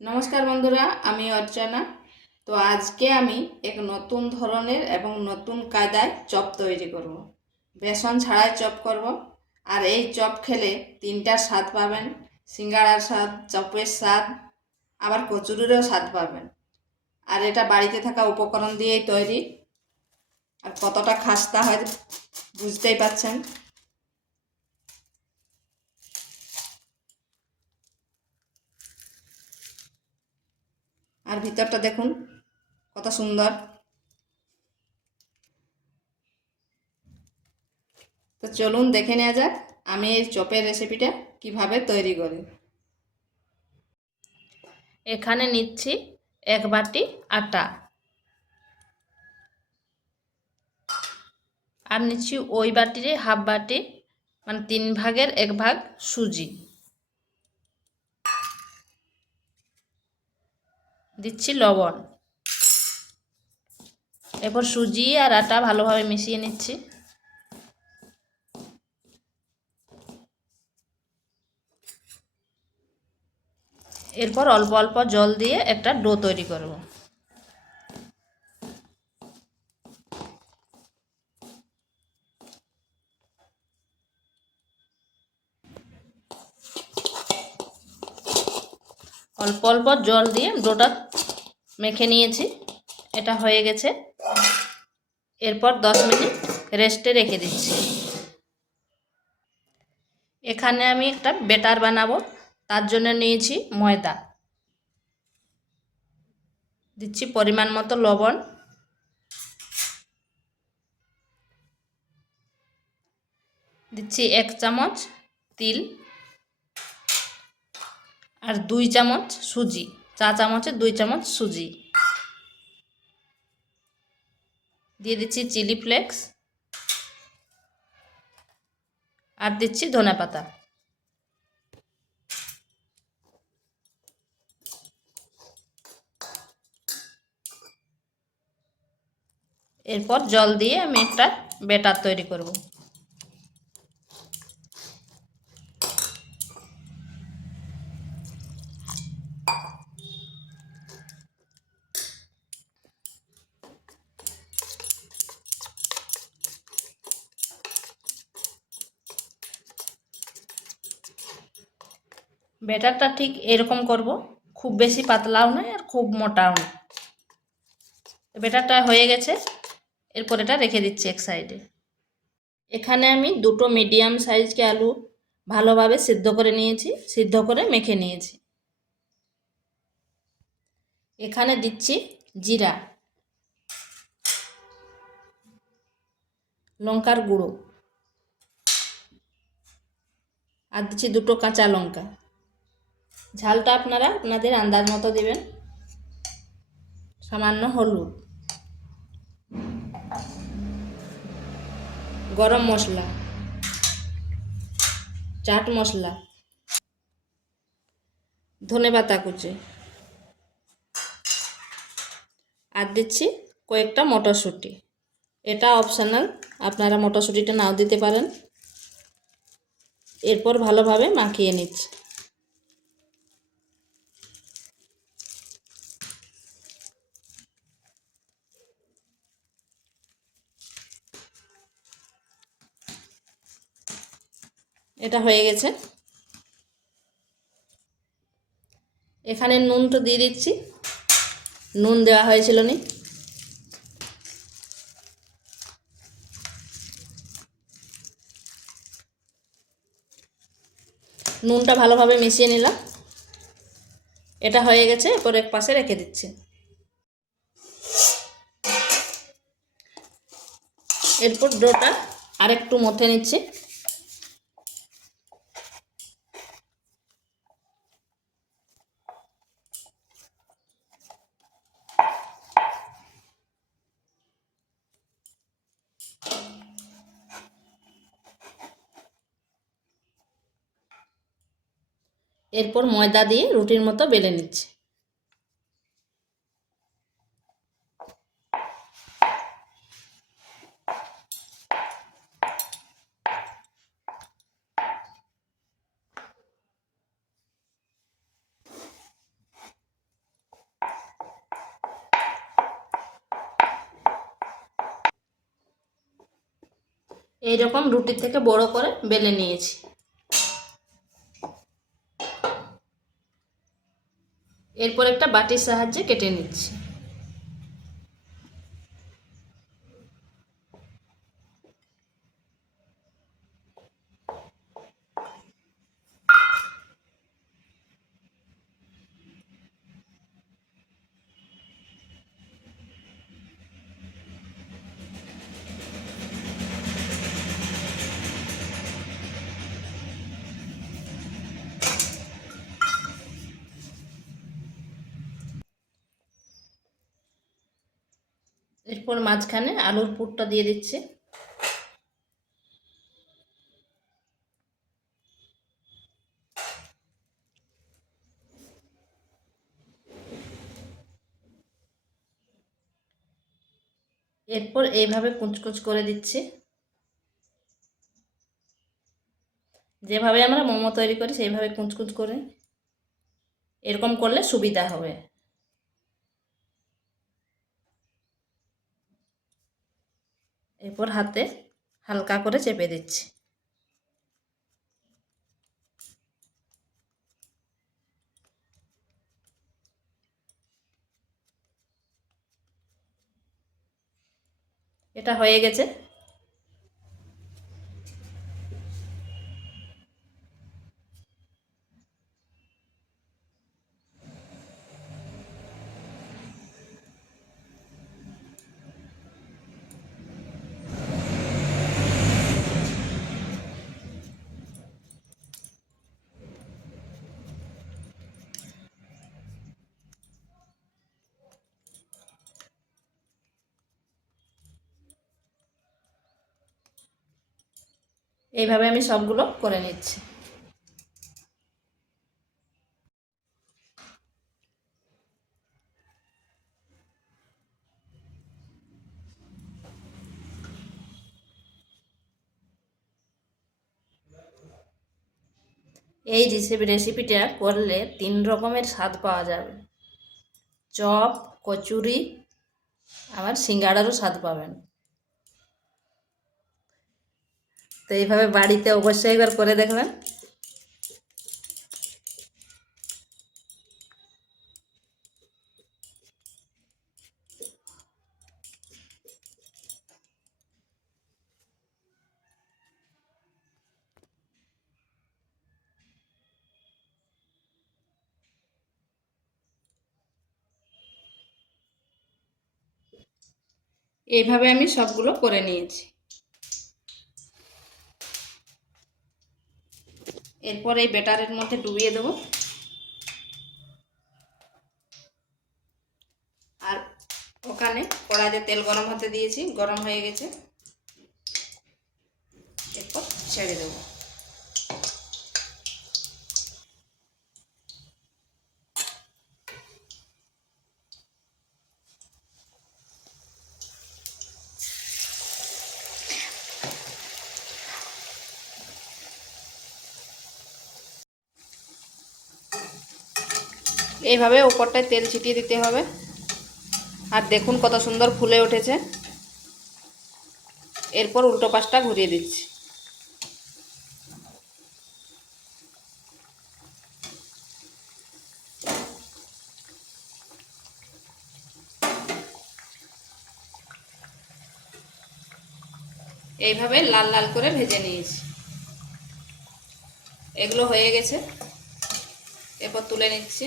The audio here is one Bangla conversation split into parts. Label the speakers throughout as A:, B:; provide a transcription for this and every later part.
A: নমস্কার বন্ধুরা, আমি অর্চনা। তো আজকে আমি এক নতুন ধরনের এবং নতুন কায়দায় চপ তৈরি করব। বেসন ছাড়াই চপ করব। আর এই চপ খেলে তিনটা স্বাদ পাবেন। সিঙ্গাড়ার স্বাদ, চপের স্বাদ, আবার কচুরিরও স্বাদ পাবেন। আর এটা বাড়িতে থাকা উপকরণ দিয়েই তৈরি। আর কতটা খাস্তা হয় বুঝতেই পাচ্ছেন। আর ভিতরটা দেখুন, কত সুন্দর। তো চলুন দেখে নেওয়া যাক আমি এই চপের রেসিপিটা কীভাবে তৈরি করি। এখানে নিচ্ছি এক বাটি আটা। আর নিচ্ছি ওই বাটিরই হাফ বাটি মানে তিন ভাগের এক ভাগ সুজি। দিচ্ছি লবণ। এরপর সুজি আর আটা ভালোভাবে মিশিয়ে নিচ্ছি। এরপর অল্প অল্প জল দিয়ে একটা ডো তৈরি করব। অল্প অল্প জল দিয়ে ডোটা মেখে নিয়েছি। এটা হয়ে গেছে। এরপর দশ মিনিট রেস্টে রেখে দিচ্ছি। এখানে আমি একটা বেটার বানাবো। তার জন্য নিয়েছি ময়দা। দিচ্ছি পরিমাণ মতো লবণ। দিচ্ছি এক চামচ তিল। আর দুই চামচ সুজি, চা চামচে দুই চামচ সুজি। দিয়ে দিচ্ছি চিলি ফ্লেক্স আর দিচ্ছি ধনে পাতা। এরপর জল দিয়ে আমি একটা বেটার তৈরি করব। ব্যাটারটা ঠিক এরকম করব। খুব বেশি পাতলাও নয় আর খুব মোটাও নয়। ব্যাটারটা হয়ে গেছে। এরপর এটা রেখে দিচ্ছি এক সাইডে এখানে আমি দুটো মিডিয়াম সাইজকে আলু ভালোভাবে সিদ্ধ করে নিয়েছি, সিদ্ধ করে মেখে নিয়েছি। এখানে দিচ্ছি জিরা, লঙ্কার গুঁড়ো। আর দিচ্ছি দুটো কাঁচা লঙ্কা। ঝালটা আপনারা আপনাদের আন্দাজ মতো দেবেন। সামান্য হলুদ। গরম মশলা। চাট মশলা। ধনে পাতা কুচি। আর দিচ্ছি কয়েকটা মটরশুঁটি। এটা অপশনাল, আপনারা মটরশুঁটিটা নাও দিতে পারেন। এরপর ভালোভাবে মাখিয়ে নিচ্ছি। এটা হয়ে গেছে। এখানে নুন তো দিয়ে দিচ্ছি। নুন দেওয়া হয়েছিল নি। নুনটা ভালোভাবে মিশিয়ে নিলাম। এটা হয়ে গেছে, এরপর এক পাশে রেখে দিচ্ছি। এরপর ডোটা আরেকটু মথে নিচ্ছি। এরপর ময়দা দিয়ে রুটির মতো বেলে নিচ্ছে। এইরকম রুটি থেকে বড় করে বেলে নিয়েছি। এরপর একটা বাটির সাহায্যে কেটে নিচ্ছি। এরপর মাঝখানে আলুর পুরটা দিয়ে দিচ্ছি। এরপর এইভাবে কুচকুচ করে দিচ্ছি। যেভাবে আমরা মোমো তৈরি করি, সেইভাবে কুচকুচ করে এরকম করলে সুবিধা হবে। এরপর হাতে হালকা করে চেপে দিচ্ছি। এটা হয়ে গেছে। এইভাবে আমি সবগুলো করে নিচ্ছি। এই রেসিপি রেসিপিটা করলে তিন রকমের স্বাদ পাওয়া যাবে। চপ, কচুরি, আবার সিঙ্গাড়ারও স্বাদ পাবেন। তো এইভাবে বাড়িতে অবশ্যই একবার করে দেখবেন। এইভাবে আমি সবগুলো করে নিয়েছি। এরপর এই ব্যাটারের মধ্যে ডুবিয়ে দেব। আর ওখানে কড়াইতে তেল গরম হতে দিয়েছি, গরম হয়ে গেছে। এরপর ছেড়ে দেবো। এইভাবে ওপরটায় তেল ছিটিয়ে দিতে হবে। আর দেখুন কত সুন্দর ফুলে উঠেছে। এরপর উল্টো পাশটা ঘুরিয়ে দিচ্ছি। এইভাবে লাল লাল করে ভেজে নিয়েছি। এগুলো হয়ে গেছে। এরপর তুলে নিচ্ছি।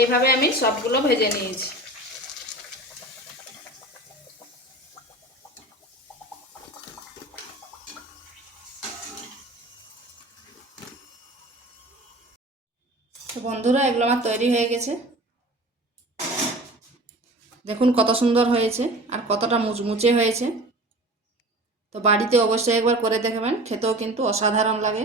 A: এইভাবে আমি সবগুলো ভেজে নিয়েছি। বন্ধুরা, এগুলো আমার তৈরি হয়ে গেছে। দেখুন কত সুন্দর হয়েছে আর কতটা মুচমুচে হয়েছে। তো বাড়িতে অবশ্যই একবার করে দেখবেন, খেতেও কিন্তু অসাধারণ লাগে।